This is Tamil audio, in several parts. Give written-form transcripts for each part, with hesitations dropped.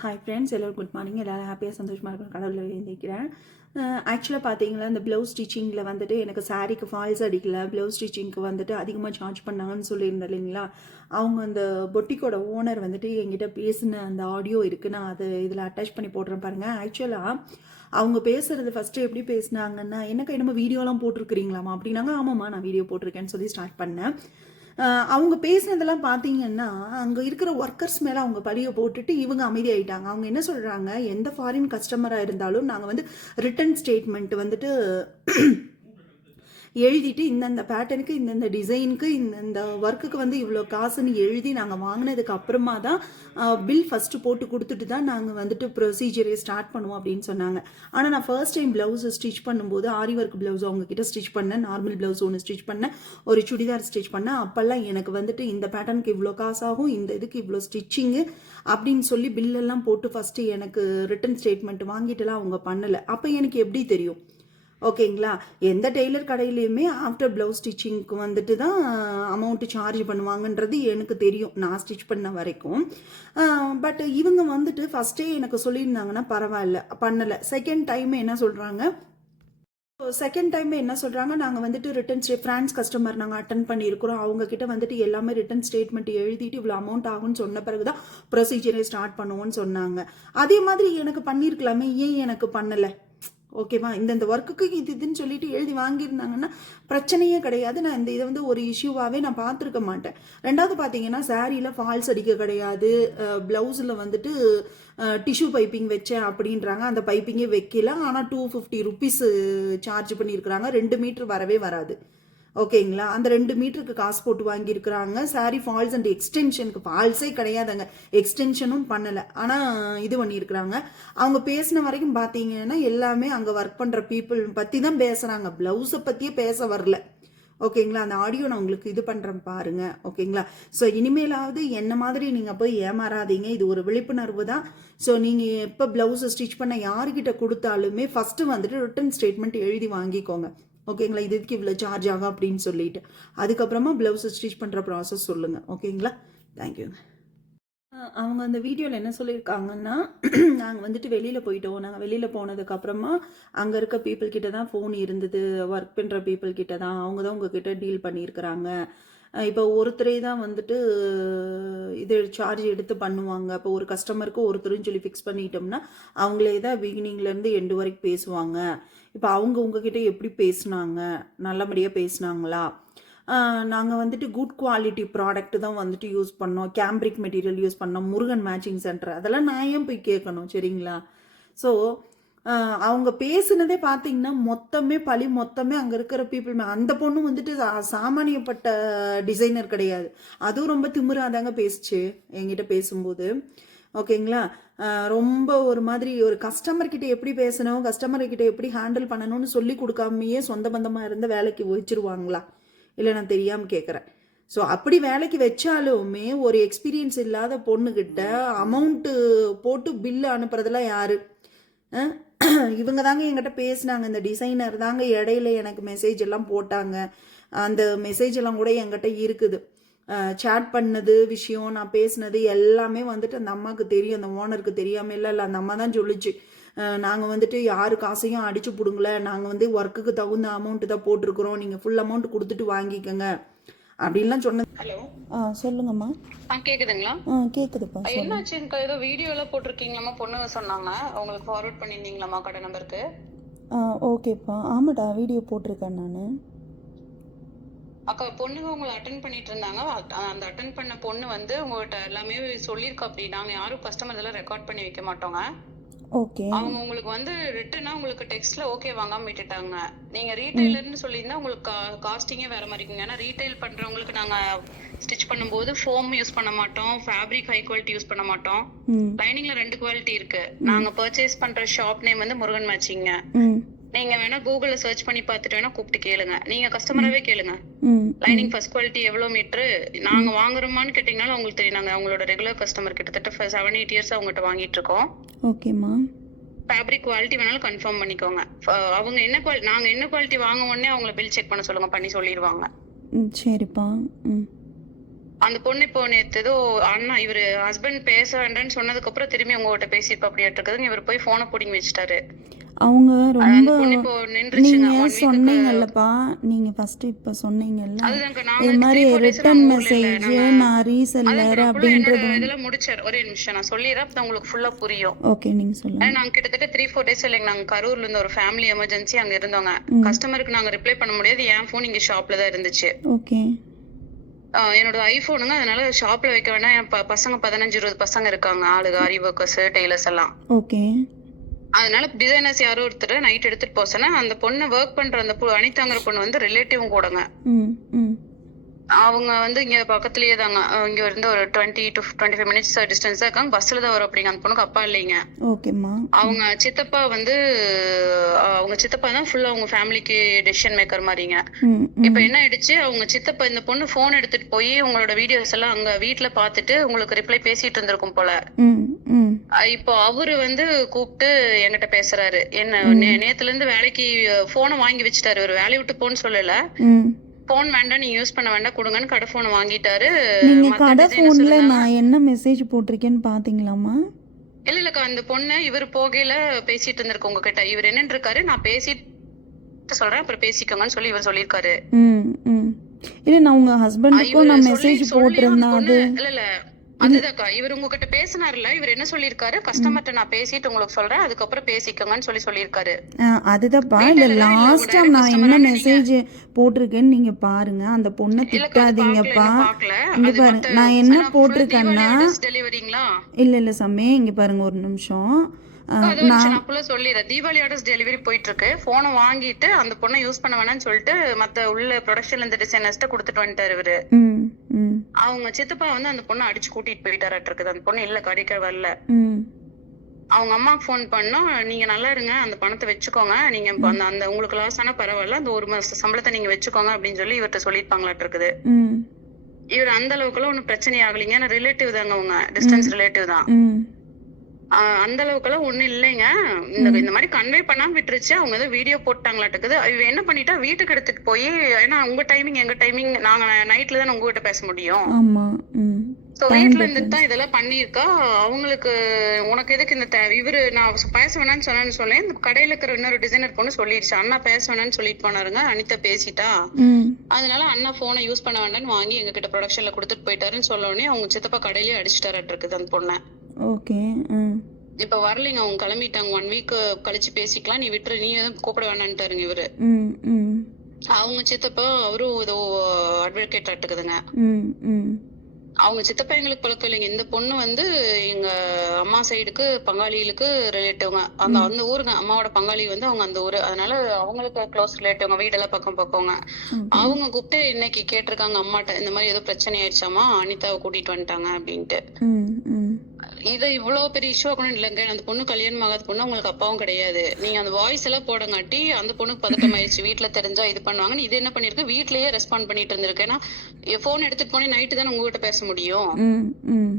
ஹாய் ஃப்ரெண்ட்ஸ், எல்லோரும் குட் மார்னிங். எல்லோரும் ஹாப்பியாக சந்தோஷமாக இருக்கிற கடவுளை எழுந்திருக்கிறேன். ஆக்சுவலாக பார்த்தீங்களா, இந்த ப்ளவுஸ் ஸ்டிச்சிங்கில் வந்துட்டு எனக்கு சாரீக்கு ஃபால்ஸ் அடிக்கல, ப்ளவுஸ் ஸ்டிச்சிங்க்கு வந்துட்டு அதிகமாக சார்ஜ் பண்ணாங்கன்னு சொல்லியிருந்தேன் இல்லைங்களா. அவங்க அந்த பொட்டிக்கோட ஓனர் வந்துட்டு என்கிட்ட பேசின அந்த ஆடியோ இருக்குது, நான் அதை இதில் அட்டாச் பண்ணி போடுறேன் பாருங்கள். ஆக்சுவலாக அவங்க பேசுகிறது ஃபஸ்ட்டு எப்படி பேசுனாங்கன்னா, என்னக்கா என்னமோ வீடியோலாம் போட்டிருக்கிறீங்களாமா அப்படின்னாங்க. ஆமாம்மா, நான் வீடியோ போட்டிருக்கேன்னு சொல்லி ஸ்டார்ட் பண்ணேன். அவங்க பேசினதெல்லாம் பார்த்தீங்கன்னா, அங்கே இருக்கிற ஒர்க்கர்ஸ் மேலே அவங்க பழியை போட்டுட்டு இவங்க அமைதியாயிட்டாங்க. அவங்க என்ன சொல்கிறாங்க, எந்த ஃபாரின் கஸ்டமராக இருந்தாலும் நாங்கள் வந்து ரிட்டன் ஸ்டேட்மெண்ட் வந்துட்டு எழுதிட்டு இந்தந்த பேட்டர்னுக்கு இந்தந்த டிசைனுக்கு இந்த ஒர்க்குக்கு வந்து இவ்வளோ காசுன்னு எழுதி நாங்கள் வாங்கினதுக்கு அப்புறமா தான் பில் ஃபஸ்ட்டு போட்டு கொடுத்துட்டு தான் நாங்கள் வந்துட்டு ப்ரொசீஜரே ஸ்டார்ட் பண்ணுவோம் அப்படின்னு சொன்னாங்க. ஆனால் நான் ஃபர்ஸ்ட் டைம் ப்ளவுஸ் ஸ்டிச் பண்ணும்போது ஆரி ஒர்க் ப்ளவுஸ் அவங்கக்கிட்ட ஸ்டிச் பண்ணேன், நார்மல் ப்ளவுஸ் ஒன்று ஸ்டிச் பண்ணேன், ஒரு சுடிதார் ஸ்டிச் பண்ணேன். அப்போல்லாம் எனக்கு வந்துட்டு இந்த பேட்டர்னுக்கு இவ்வளோ காசாகும், இந்த இதுக்கு இவ்வளோ ஸ்டிச்சிங்கு அப்படின்னு சொல்லி பில்லெல்லாம் போட்டு ஃபஸ்ட்டு எனக்கு ரிட்டன் ஸ்டேட்மெண்ட் வாங்கிட்டுலாம் அவங்க பண்ணலை. அப்போ எனக்கு எப்படி தெரியும்? ஓகேங்களா. எந்த டெய்லர் கடையிலையுமே ஆஃப்டர் ப்ளவுஸ் ஸ்டிச்சிங்க்கு வந்துட்டு தான் அமௌண்ட்டு சார்ஜ் பண்ணுவாங்கன்றது எனக்கு தெரியும், நான் ஸ்டிச் பண்ண வரைக்கும். பட் இவங்க வந்துட்டு ஃபஸ்ட்டே எனக்கு சொல்லியிருந்தாங்கன்னா பரவாயில்ல, பண்ணலை. செகண்ட் டைம் என்ன சொல்கிறாங்க, நாங்கள் வந்துட்டு ரிட்டன் ஃப்ரான்ஸ் கஸ்டமர் நாங்கள் அட்டன் பண்ணியிருக்கிறோம், அவங்கக்கிட்ட வந்துட்டு எல்லாமே ரிட்டன் ஸ்டேட்மெண்ட் எழுதிட்டு இவ்வளோ அமௌண்ட் ஆகும்னு சொன்ன பிறகு தான் ப்ரொசீஜரே ஸ்டார்ட் பண்ணுவோன்னு சொன்னாங்க. அதே மாதிரி எனக்கு பண்ணியிருக்கலாமே, ஏன் எனக்கு பண்ணலை? ஓகேவா, இந்த ஒர்க்குக்கு இதுன்னு சொல்லிட்டு எழுதி வாங்கியிருந்தாங்கன்னா பிரச்சனையே கிடையாது. நான் இதை வந்து ஒரு இஷ்யூவாகவே நான் பார்த்துருக்க மாட்டேன். ரெண்டாவது பார்த்தீங்கன்னா, சாரியில் ஃபால்ஸ் அடிக்க கிடையாது, ப்ளவுஸில் வந்துட்டு டிஷ்யூ பைப்பிங் வச்சேன் அப்படின்றாங்க. அந்த பைப்பிங்கே வைக்கல, ஆனால் 250 ருபீஸ் சார்ஜ் பண்ணியிருக்கிறாங்க. 2 மீட்டர் வரவே வராது. ஓகேங்களா. அந்த 2 மீட்டருக்கு காசு போட்டு வாங்கியிருக்கிறாங்க. சாரி ஃபால்ஸ் அண்ட் எக்ஸ்டென்ஷனுக்கு ஃபால்ஸே கிடையாதுங்க, எக்ஸ்டென்ஷனும் பண்ணலை, ஆனால் இது பண்ணியிருக்கிறாங்க. அவங்க பேசின வரைக்கும் பார்த்தீங்கன்னா எல்லாமே அங்கே ஒர்க் பண்ணுற பீப்புள் பற்றி தான் பேசுகிறாங்க, ப்ளவுஸை பற்றியே பேச வரல. ஓகேங்களா. அந்த ஆடியோ நான் உங்களுக்கு இது பண்ணுறேன் பாருங்க. ஓகேங்களா. ஸோ இனிமேலாவது என்ன மாதிரி நீங்கள் போய் ஏமாறாதீங்க, இது ஒரு விழிப்புணர்வு தான். ஸோ நீங்கள் எப்போ ப்ளவுஸை ஸ்டிச் பண்ண யார்கிட்ட கொடுத்தாலுமே ஃபஸ்ட்டு வந்துட்டு ரிட்டன் ஸ்டேட்மெண்ட் எழுதி வாங்கிக்கோங்க. ஓகேங்களா. இதுக்கு இவ்வளோ சார்ஜ் ஆகும் அப்படின்னு சொல்லிட்டு அதுக்கப்புறமா ப்ளவுஸை ஸ்டிச் பண்ணுற ப்ராசஸ் சொல்லுங்கள். ஓகேங்களா. தேங்க்யூங்க. அவங்க அந்த வீடியோவில் என்ன சொல்லியிருக்காங்கன்னா, நாங்கள் வந்துட்டு வெளியில் போயிட்டோம், நாங்கள் வெளியில் போனதுக்கப்புறமா அங்கே இருக்க பீப்புள் கிட்ட தான் ஃபோன் இருந்தது, ஒர்க் பண்ணுற பீப்புள் கிட்ட தான், அவங்க தான் உங்ககிட்ட டீல் பண்ணியிருக்கிறாங்க. இப்போ ஒருத்தரே தான் வந்துட்டு இது சார்ஜ் எடுத்து பண்ணுவாங்க. இப்போ ஒரு கஸ்டமருக்கு ஒருத்தருன்னு சொல்லி ஃபிக்ஸ் பண்ணிட்டோம்னா அவங்களே தான் பிகினிங்லேருந்து எண்டு வரைக்கும் பேசுவாங்க. இப்போ அவங்க உங்ககிட்ட எப்படி பேசுனாங்க, நல்லபடியாக பேசுனாங்களா? நாங்கள் வந்துட்டு குட் குவாலிட்டி ப்ராடக்ட் தான் வந்துட்டு யூஸ் பண்ணோம், கேம்பிரிக் மெட்டீரியல் யூஸ் பண்ணோம், முருகன் மேட்சிங் சென்டர், அதெல்லாம் நான் ஏன் போய் கேட்கணும்? சரிங்களா. ஸோ அவங்க பேசுனதே பார்த்தீங்கன்னா மொத்தமே அங்கே இருக்கிற பீப்புள். அந்த பொண்ணு வந்துட்டு சாமானியப்பட்ட டிசைனர் கிடையாது, அதுவும் ரொம்ப திமிராதாங்க பேசுச்சு என்கிட்ட பேசும்போது. ஓகேங்களா. ரொம்ப ஒரு மாதிரி ஒரு கஸ்டமர்கிட்ட எப்படி பேசணும், கஸ்டமர்கிட்ட எப்படி ஹேண்டில் பண்ணணும்னு சொல்லி கொடுக்காமையே சொந்த பந்தமாக இருந்த வேலைக்கு வச்சிருவாங்களா? இல்லை, நான் தெரியாமல் கேட்குறேன். ஸோ அப்படி வேலைக்கு வச்சாலுமே ஒரு எக்ஸ்பீரியன்ஸ் இல்லாத பொண்ணுக்கிட்ட அமௌண்ட்டு போட்டு பில்லு அனுப்புறதெல்லாம் யார்? இவங்க தாங்க என்கிட்ட பேசினாங்க, இந்த டிசைனர் தாங்க இடையில எனக்கு மெசேஜ் எல்லாம் போட்டாங்க. அந்த மெசேஜ் எல்லாம் கூட என்கிட்ட இருக்குது. சேட் பண்ணது விஷயம், நான் பேசினது எல்லாமே வந்துட்டு அந்த அம்மாவுக்கு தெரியும், அந்த ஓனருக்கு தெரியாமல் இல்லை, அந்த அம்மா தான் சொல்லிச்சு, நாங்கள் வந்துட்டு யாரு காசையும் அடிச்சு பிடுங்கல, நாங்கள் வந்து ஒர்க்குக்கு தகுந்த அமௌண்ட்டு தான் போட்டிருக்கிறோம், நீங்கள் ஃபுல் அமௌண்ட் கொடுத்துட்டு வாங்கிக்கோங்க அப்படின்லாம் சொன்னது. ஹலோ. சொல்லுங்கம்மா. கேக்குதுங்களா? கேக்குதுப்பா. என்னாச்சுங்க, ஏதோ வீடியோ எல்லாம் போட்டிருக்கீங்களாமா, பொண்ணு சொன்னாங்க, உங்களுக்கு ஃபார்வர்ட் பண்ணியிருந்தீங்களாமா கடை நம்பருக்கு? ஓகேப்பா. ஆமாடா, வீடியோ போட்டிருக்கேன் நான். அக்கா, பொண்ணுங்க உங்களை அட்டன் பண்ணிட்டு இருந்தாங்க. அந்த அட்டன் பண்ண பொண்ணு வந்து உங்கள்கிட்ட எல்லாமே சொல்லியிருக்கா. அப்படி நாங்க யாரும் கஸ்டமர் எல்லாம் ரெக்கார்ட் பண்ணி வைக்க மாட்டோங்க. ஓகே. அவங்க உங்களுக்கு வந்து ரிட்டனா உங்களுக்கு டெக்ஸ்ட்ல ஓகே வாங்காம விட்டுட்டாங்க. நீங்க ரீட்டைலர்னு சொல்லியிருந்தா உங்களுக்கு காஸ்டிங்கே வேற மாதிரி இருக்குங்க. ஏன்னா ரீட்டைல் பண்றவங்களுக்கு நாங்க ஸ்டிச் பண்ணும்போது ஃபோம் யூஸ் பண்ண மாட்டோம், ஃபேப்ரிக் ஹை குவாலிட்டி யூஸ் பண்ண மாட்டோம். லைனிங்ல 2 குவாலிட்டி இருக்கு. நாங்க பர்ச்சேஸ் பண்ற ஷாப் நேம் வந்து முருகன் மேட்சிங்க. நீங்க வேணா கூகுள்ல சர்ச் பண்ணி பார்த்துட்டு வேணா கூப்பிட்டு கேளுங்க, நீங்க கஸ்டமராகவே கேளுங்க. லைனிங் ஃபர்ஸ்ட் குவாலிட்டி எவ்வளவு மீட்டர் நாங்க வாங்குறோமான்னு கேட்டீங்கன்னாலும் அவங்களுக்கு தெரியும். நாங்க அவங்களோட ரெகுலர் கஸ்டமர், கிட்டத்தட்ட 7-8 இயர்ஸ் அவங்ககிட்ட வாங்கிட்டு இருக்கோம். ஓகேம்மா. ஃபேப்ரிக் குவாலிட்டி வேணாலும் கன்ஃபார்ம் பண்ணிக்கோங்க. அவங்க என்ன நாங்க என்ன குவாலிட்டி வாங்க உடனே அவங்கள பில் செக் பண்ண சொல்லுங்க, பண்ணி சொல்லிடுவாங்க. சரிப்பா. அந்த பொண்ணு இப்போ நேத்து ஏதோ அண்ணா இவரு ஹஸ்பண்ட் பேச வேண்டாம்னு சொன்னதுக்கு அப்புறம் திரும்பி உங்ககிட்ட பேசியிருப்பா அப்படியாட்டு இருக்குதுங்க. இவர் போய் போனை பிடிங்கி வச்சுட்டாரு. அவங்க அந்த ரொம்ப பொண்ணு இப்போ நின்றுச்சுங்க நீங்க 1 வீக்குக்கு. சொன்னீங்கல்லப்பா, நீங்க ஃபர்ஸ்ட் இப்ப சொன்னீங்கல்ல, அதுதாங்க இது நாங்க மாதிரி 3-4 டேஸ் ரிட்டர்ன் நாங்க ஊர்ல இல்ல. மெசேஜ் நாங்க நான் ரீசெல்லர் அதாங்க நான் ஃபுல்லா என்னோட அப்படின்றது இதெல்லாம் முடிச்சார். ஒரே நிமிஷம் நான் சொல்லிடுறேன். அப்பதான் உங்களுக்கு ஃபுல்லா புரியும். ஓகே நீங்க சொல்லுங்க. நாங்க கிட்டத்தட்ட 3-4 டேஸ் இல்லைங்க. நாங்க கரூர்ல இருந்து ஒரு ஃபேமிலி எமர்ஜென்சி அங்க இருந்தோங்க. ம். கஸ்டமருக்கு நாங்க ரிப்ளை பண்ண முடியாது. என் ஃபோன் இங்க ஷாப்ல தான் இருந்துச்சு. ஓகே. என்னோட ஐபோனுங்க. அதனால ஷாப்ல வைக்க வேண்டாம். என் பசங்க 15-20 பசங்க இருக்காங்க. ஆளுங்க ஆரி ஒர்க்கர்ஸ், டெய்லர்ஸ் எல்லாம். ஓகே. அதனால டிசைனர்ஸ் யாரோ ஒருத்தர் நைட் எடுத்துட்டு போக சொன்னா, அந்த பொண்ணு ஒர்க் பண்ற அந்த அனிதாங்கிற பொண்ணு வந்து ரிலேட்டிவும் கூடங்க. ம் ம் அவங்க வந்து இங்க பக்கத்துலயே தாங்க. இங்க இருந்து ஒரு 20 to 25 மினிட்ஸ் டிஸ்டன்ஸ் தான் இருக்காங்க. பஸ்ல தான் வரும். அப்படிங்க அந்த பொண்ணுக்கு அப்பா இல்லைங்க. ஓகேம்மா. அவங்க சித்தப்பா வந்து அவங்க சித்தப்பா தான் ஃபுல்லா அவங்க ஃபேமிலிக்கு டெசிஷன் மேக்கர் மாதிரிங்க. ம் இப்ப ம் என்ன ஆயிடுச்சு, அவங்க சித்தப்பா இந்த பொண்ணு போன் எடுத்துட்டு போய் உங்களோட வீடியோஸ் எல்லாம் அங்க வீட்டுல பாத்துட்டு உங்களுக்கு ரிப்ளை பேசிட்டு இருந்திருக்கும் போல. ம் ம் இப்போ அவரு வந்து கூப்பிட்டு என்கிட்ட பேசுறாரு. என்ன நேத்துல இருந்து வேலைக்கு போனை வாங்கி வச்சுட்டாரு. ஒரு வேலையை விட்டு போன்னு சொல்லல. ம் போன் வேண்டாம், நீங்க யூஸ் பண்ண வேண்டாம், கொடுங்கன்னு கடை போனை வாங்கிட்டாரு. நீங்க மத்த கடை டிசைனர்ஸ் ஃபோன்ல இருந்தாங்க. நான் என்ன மெசேஜ் போட்டிருக்கேன்னு பாத்தீங்களாம்மா? இல்லக்கா, அந்த பொண்ணு இவர் போகையில பேசிட்டு இருந்திருக்கு உங்ககிட்ட. இவர் என்னன்னு இருக்காரு, நான் பேசிட்டு சொல்றேன் அப்புறம் பேசிக்கோங்கன்னு சொல்லி இவர் சொல்லியிருக்காரு. ம் ம் இல்ல நான் உங்க ஹஸ்பண்டுக்கும் இவரு நான் சொல்லி மெசேஜ் சொல்லியும் அந்த போட்டிருந்தேன் பொண்ணு அது. இல்ல அதுதான்க்கா, இவர் உங்ககிட்ட பேசினார்ல, இவர் என்ன சொல்லியிருக்காரு, கஸ்டமர்ட்ட நான் பேசிட்டு உங்களுக்கு சொல்றேன், அதுக்கப்புறம் பேசிக்கோங்கன்னு சொல்லியிருக்காரு. அதுதான்ப்பா. இல்ல ரீட்டைலரா இல்ல உங்க லாஸ்டா டைரக்ட் நான் என்ன கஸ்டமரான்னு நீங்க மெசேஜ் போட்டிருக்கேன்னு நீங்க பாருங்க. அந்த பொண்ணை இல்லக்கா அது பாக்கல, திட்டாதீங்கப்பா. இன்னும் பாக்கல. இங்க அது பாருங்க மத்த நான் என்ன ஃபுல்லா போட்டிருக்கேன்னா, தீபாவளி ஆர்டர்ஸ் டெலிவரிங்களா? இல்ல சாமி இங்க பாருங்க ஒரு நிமிஷம். அது ஒரு நிமிஷம் நான் நான் ஃபுல்லா சொல்லிடுறேன். தீபாவளி ஆர்டர்ஸ் டெலிவரி போயிட்டு இருக்கு. போனை வாங்கிட்டு அந்த பொண்ணை யூஸ் பண்ண வேணாம்னு சொல்லிட்டு மத்த உள்ள ப்ரொடக்ஷன்ல இருந்த டிசைனர்ஸ்ட்ட கொடுத்துட்டு வந்துட்டாரு இவரு. ம் ம் அவங்க சித்தப்பா வந்து அந்த பொண்ணை அடிச்சு கூட்டிட்டு போயிட்டாராட்டு இருக்குது. அந்த பொண்ணு இல்ல கடைக்க வரல. ம் அவங்க அம்மாக்கு ஃபோன் பண்ணோம், நீங்க நல்லா இருங்க, அந்த பணத்தை வச்சுக்கோங்க, நீங்க இப்ப அந்த அந்த உங்களுக்கு லாஸ் ஆனா பரவாயில்ல, அந்த 1 மாச சம்பளத்தை நீங்க வச்சுக்கோங்க அப்படின்னு சொல்லி இவர்கிட்ட சொல்லிருப்பாங்களாட்டு இருக்குது. ம் இவர் அந்த அளவுக்குலாம் ஒன்னும் பிரச்சனை ஆகலைங்க. ஏன்னா ரிலேட்டிவ் தாங்க, அவங்க டிஸ்டன்ஸ் ரிலேட்டிவ் தான். ம் அந்த அளவுக்குலாம் ஒண்ணும் இல்லைங்க. இந்த மாதிரி கன்வே பண்ணாம விட்டுருச்சு. அவங்க ஏதோ வீடியோ போட்டாங்களாட்டுக்குது. இவ என்ன பண்ணிட்டா, வீட்டுக்கு எடுத்துட்டு போய், ஏன்னா உங்க டைமிங் எங்க டைமிங், நாங்க நைட்ல தான் உங்ககிட்ட பேச முடியும். ஆமா. ம் சோ டைம் வீட்ல இருந்துட்டு டிஃபரன்ஸ். தான் இதெல்லாம் பண்ணியிருக்கா. அவங்களுக்கு உனக்கு எதுக்கு இந்த இவரு நான் பேச வேணாம்னு சொன்னேன்னு சொன்னேன். இந்த கடையில இருக்கிற இன்னொரு டிசைனர் பொண்ணு சொல்லிடுச்சு, அண்ணா பேச வேணாம்னு சொல்லிட்டு போனாருங்க, அனிதா பேசிட்டா, ம் அதனால அண்ணா போனை யூஸ் பண்ண வேண்டாம்னு வாங்கி எங்க கிட்ட ப்ரொடக்ஷன்ல கொடுத்துட்டு போயிட்டாருன்னு சொல்ல உடனே அவங்க சித்தப்பா கடையிலேயே அடிச்சுட்டாராட்டு இருக்குது அந்த பொண்ணை. ஓகே. ம் இப்ப வரலைங்க, அவங்க கிளம்பிட்டாங்க. 1 வீக் கழிச்சு பேசிக்கலாம், நீ விட்டுரு, நீ எதுவும் கூப்பிட வேணான்ட்டாருங்க இவரு. ம் ம் அவங்க சித்தப்பா அவரும் ஏதோ அட்வொகேட் ஆட்டுக்குதுங்க. ம் ம் அவங்க சித்தப்பா எங்களுக்கு பழக்கம் இல்லைங்க. இந்த பொண்ணு வந்து எங்க அம்மா சைடுக்கு பங்காளிகளுக்கு ரிலேட்டிவ்ங்க. அந்த அந்த ஊருங்க, அம்மாவோட பங்காளி வந்து அவங்க அந்த ஊரு, அதனால அவங்களுக்கு க்ளோஸ் ரிலேட்டிவ்ங்க. வீடெல்லாம் பக்கம் பக்கங்க. ஓகே. அவங்க கூப்பிட்டு இன்னைக்கு கேட்டிருக்காங்க அம்மாட்ட, இந்த மாதிரி ஏதோ பிரச்சனை ஆயிடுச்சாமா, அனிதாவை கூட்டிட்டு வந்துட்டாங்க அப்படின்ட்டு. ம் ம் இது இவ்வளவு பெரிய இஷ்யூ ஆகணும் இல்லைங்க. அந்த பொண்ணு கல்யாணம் ஆகாத பொண்ணு, உங்களுக்கு அப்பாவும் கிடையாது. நீங்க அந்த வாய்ஸ் எல்லாம் போடங்காட்டி அந்த பொண்ணுக்கு பதட்டம் ஆயிடுச்சு. வீட்டுல தெரிஞ்சா இது பண்ணுவாங்கன்னு இது என்ன பண்ணிருக்கு, வீட்லயே ரெஸ்பாண்ட் பண்ணிட்டு இருந்திருக்கு. ஏன்னா போன் எடுத்துட்டு போனே நைட்டு தானே உங்ககிட்ட பேச முடியும். ம் ம்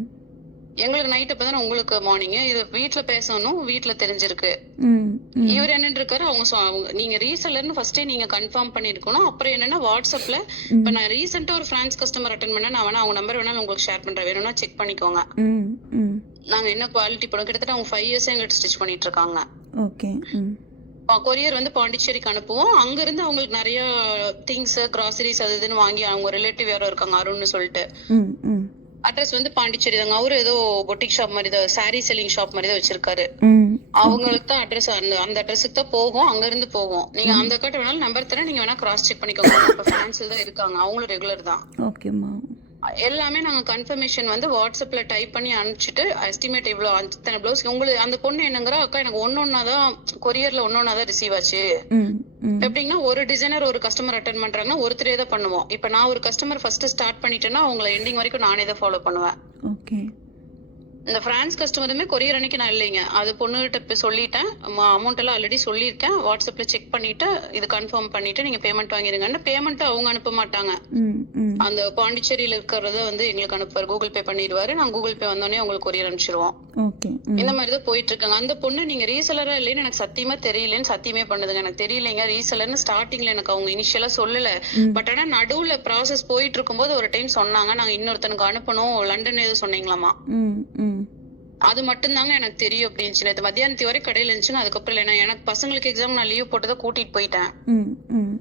எங்களுக்கு நைட் அப்பதானே உங்களுக்கு மார்னிங். இது வீட்டுல பேசணும், வீட்டுல தெரிஞ்சிருக்கு. ம் ம் இவர் என்னன்னு இருக்காரு, அவங்க நீங்க ரீசெல்லர்னு ஃபர்ஸ்டே நீங்க கன்ஃபார்ம் பண்ணிருக்கணும். அப்புறம் என்னன்னா வாட்ஸ்அப்ல இப்ப நான் ரீசெண்டா ஒரு பிரான்ஸ் கஸ்டமர் அட்டென்ட் பண்ண, நான் வேணா அவங்க நம்பர் வேணா உங்களுக்கு ஷேர் பண்றேன், வேணும்னா செக் பண்ணிக்கோங்க. ம் ம் நாங்க என்ன குவாலிட்டி போடும், கிட்டத்தட்ட அவங்க 5 இயர்ஸ் எங்கிட்ட ஸ்டிச் பண்ணிட்டு இருக்காங்க. ஓகே. ம் கொரியர் வந்து பாண்டிச்சேரிக்கு அனுப்புவோம். அங்க இருந்து அவங்களுக்கு நிறைய திங்ஸ், கிராசரிஸ் அது இதுன்னு வாங்கி, அவங்க ரிலேட்டிவ் யாரோ இருக்காங்க அருண்னு சொல்லிட்டு, ம் ம் அட்ரஸ் வந்து பாண்டிச்சேரி தாங்க. அவரு ஏதோ பொட்டிக் ஷாப் மாதிரி தான், சாரி செல்லிங் ஷாப் மாதிரி தான் வச்சிருக்காரு. ம் அவங்களுக்கு தான் அட்ரஸ், அந்த அட்ரஸுக்கு தான் போகும். அங்க இருந்து போகும். நீங்க அந்த கிட்ட வேணாலும் நம்பர் தரேன், நீங்க வேணா கிராஸ் செக் பண்ணிக்கோங்க. இப்ப பிரான்ஸ்ல தான் இருக்காங்க, அவங்களும் ரெகுலர் தான். ஓகேம்மா. எல்லாமே நாங்க கன்ஃபர்மேஷன் வந்து வாட்ஸ்அப்ல டைப் பண்ணி அனுப்பிச்சிட்டு, எஸ்டிமேட் இவ்வளவு அத்தனை பிளவுஸ் உங்களுக்கு அந்த பொண்ணு என்னங்கிறா, அக்கா எனக்கு ஒன்னொன்னாதான் கொரியர்ல ஒன்னொன்னாதான் ரிசீவ் ஆச்சு. ம் ம் எப்படின்னா ஒரு டிசைனர் ஒரு கஸ்டமர் அட்டென்ட் பண்றாங்கன்னா ஒருத்தரே தான் பண்ணுவோம். இப்ப நான் ஒரு கஸ்டமர் ஃபர்ஸ்ட் ஸ்டார்ட் பண்ணிட்டேன்னா அவங்களை எண்டிங் வரைக்கும் நானே தான் ஃபாலோ பண்ணுவேன். ஓகே. இந்த பிரான்ஸ் கஸ்டமருமே கொரியர் அன்னைக்கு நான் இல்லைங்க, அது பொண்ணுகிட்ட சொல்லிட்டேன், அமௌண்ட் எல்லாம் ஆல்ரெடி சொல்லியிருக்கேன். வாட்ஸ்அப்ல செக் பண்ணிட்டு இது கன்ஃபார்ம் பண்ணிட்டு நீங்க பேமெண்ட் வாங்கிருங்கன்னு. பேமெண்ட் அவங்க அனுப்ப மாட்டாங்க. ம் ம் அந்த பாண்டிச்சேரியில இருக்கிறத வந்து எங்களுக்கு அனுப்புவார், கூகுள் பே பண்ணிடுவாரு. நாங்க கூகுள் பே வந்தோடனே உங்களுக்கு கொரியர் அனுப்பிச்சிருவோம். ஓகே. இந்த மாதிரி தான் போயிட்டு இருக்காங்க. அந்த பொண்ணு நீங்க ரீசெலரா இல்லைன்னு எனக்கு சத்தியமா தெரியலன்னு சத்தியமே பண்ணுதுங்க. எனக்கு தெரியலைங்க ரீசெலர்னு ஸ்டார்டிங்ல எனக்கு அவங்க இனிஷியலா சொல்லல. பட் ஆனா நடுவுல ப்ராசஸ் போயிட்டு இருக்கும்போது ஒரு டைம் சொன்னாங்க, நாங்க இன்னொருத்தனுக்கு அனுப்பணும் லண்டன் ஏதோ சொன்னீங்களாமா. ம் ம் அது மட்டும் தாங்க எனக்கு தெரியும் அப்படின்னு. நேத்து மத்தியானத்து வரை கடையில இருந்துச்சுங்க. அதுக்கப்புறம் இல்ல. எனக்கு பசங்களுக்கு எக்ஸாம் நான் லீவ் போட்டு தான் கூட்டிட்டு போயிட்டேன். ம் ம்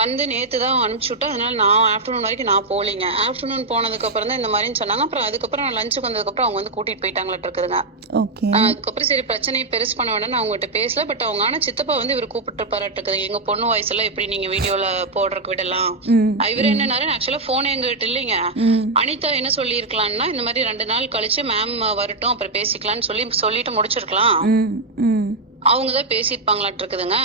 வந்து நேத்து தான் அனுப்பிச்சு விட்டேன். அதனால நான் ஆஃப்டர்நூன் வரைக்கும் நான் போலீங்க. ஆஃப்டர்நூன் போனதுக்கு அப்புறம் தான் இந்த மாதிரின்னு சொன்னாங்க. அப்புறம் அதுக்கப்புறம் நான் லஞ்சுக்கு வந்ததுக்கு அப்புறம் அவங்க வந்து கூட்டிட்டு போயிட்டாங்களாட்டு இருக்குதுங்க. ஓகே. அதுக்கப்புறம் சரி பிரச்சனையை பெருசு பண்ண வேண்டாம் நான் அவங்ககிட்ட பேசல. பட் அவங்க ஆனா சித்தப்பா வந்து இவர் கூப்பிட்டு இருப்பாரு. எங்க பொண்ணு வாய்ஸ் எல்லாம் எப்படி நீங்க வீடியோல போடுறதுக்கு விடலாம். இவர் என்னன்னாரு ஆக்சுவலா போன் எங்ககிட்ட இல்லைங்க. அனிதா என்ன சொல்லி இருக்கலாம்னா இந்த மாதிரி 2 நாள் கழிச்சு மேம் வரட்டும் அப்புறம் பேசிக்கலாம்னு சொல்லிட்டு முடிச்சிருக்கலாம். அவங்கதான் பேசிருப்பாங்களாட்டு இருக்குதுங்க.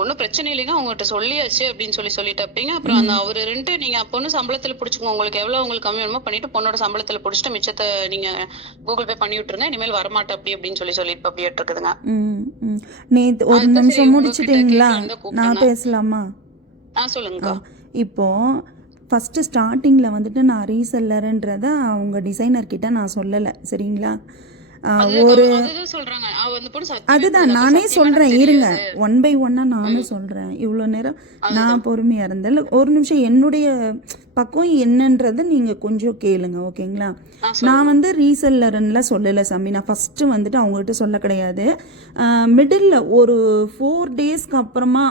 ஒன்னும் பிரச்சனை இல்லைங்க அவங்ககிட்ட சொல்லியாச்சு அப்படின்னு சொல்லிட்டு அப்படிங்க. அப்புறம் அந்த அவரு 2 நீங்க பொண்ணு சம்பளத்துல புடிச்சுக்கோங்க. உங்களுக்கு எவ்வளவு உங்களுக்கு கம்மி வேணுமோ பண்ணிட்டு பொண்ணோட சம்பளத்துல புடிச்சிட்டு மிச்சத்தை நீங்க கூகுள் பே பண்ணி விட்டுருங்க. இனிமேல் வரமாட்டேன் அப்படி அப்படின்னு சொல்லிட்டு அப்படியே இருக்குதுங்க. நேத்து ஒரு நிமிஷம் முடிச்சிட்டீங்களா? நான் பேசலாமா? சொல்லுங்கக்கா. இப்போ ஃபஸ்ட்டு ஸ்டார்டிங்கில் வந்துட்டு நான் ரீசெல்லருன்றத அவங்க டிசைனர் கிட்ட நான் சொல்லலை, சரிங்களா? ஒரு அதுதான் நானே சொல்கிறேன், இருங்க, 1 by 1 நானும் சொல்கிறேன். இவ்வளோ நேரம் நான் பொறுமையாக இருந்தேன். ஒரு நிமிஷம் என்னுடைய பக்கம் என்னன்றதை நீங்கள் கொஞ்சம் கேளுங்க, ஓகேங்களா? நான் வந்து ரீசெல்லருன்னுலாம் சொல்லலை சாமி. நான் ஃபஸ்ட்டு வந்துட்டு அவங்ககிட்ட சொல்ல கிடையாது. மிடில் ஒரு 4 டேஸ்க்கு அப்புறமா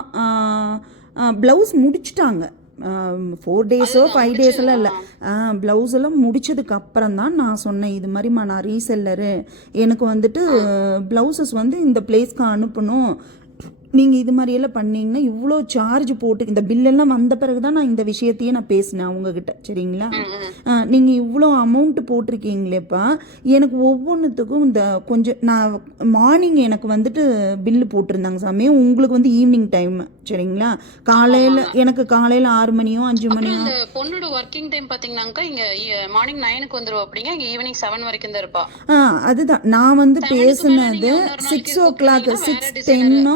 ப்ளவுஸ் முடிச்சுட்டாங்க. 4 டேஸோ 5 டேஸ்லாம் இல்லை, ப்ளவுஸ் எல்லாம் முடிச்சதுக்கு அப்புறம் தான் நான் சொன்னேன், இது மாதிரிம்மா நான் ரீசெல்லரு, எனக்கு வந்துட்டு ப்ளவுசஸ் வந்து இந்த பிளேஸ்க்கு அனுப்பணும், நீங்கள் இது மாதிரியெல்லாம் பண்ணீங்கன்னா இவ்வளோ சார்ஜ் போட்டு இந்த பில்லெல்லாம் வந்த பிறகு தான் நான் இந்த விஷயத்தையே நான் பேசினேன் அவங்கக்கிட்ட, சரிங்களா? நீங்கள் இவ்வளோ அமௌண்ட்டு போட்டிருக்கீங்களேப்பா, எனக்கு ஒவ்வொன்றுத்துக்கும் இந்த கொஞ்சம் நான் மார்னிங் எனக்கு வந்துட்டு பில்லு போட்டிருந்தாங்க சாமி, உங்களுக்கு வந்து ஈவினிங் டைம், சரிங்களா? காலையில் எனக்கு காலையில் 6 மணியோ 5 மணியோ. பொண்ணோட ஒர்க்கிங் டைம் பார்த்தீங்கன்னாக்கா இங்கே மார்னிங் 9க்கு வந்துருவா அப்படிங்க, இங்கே ஈவினிங் 7 வரைக்கும் தான் இருப்பா. அதுதான் நான் வந்து பேசுனது 6 o'clock 6:10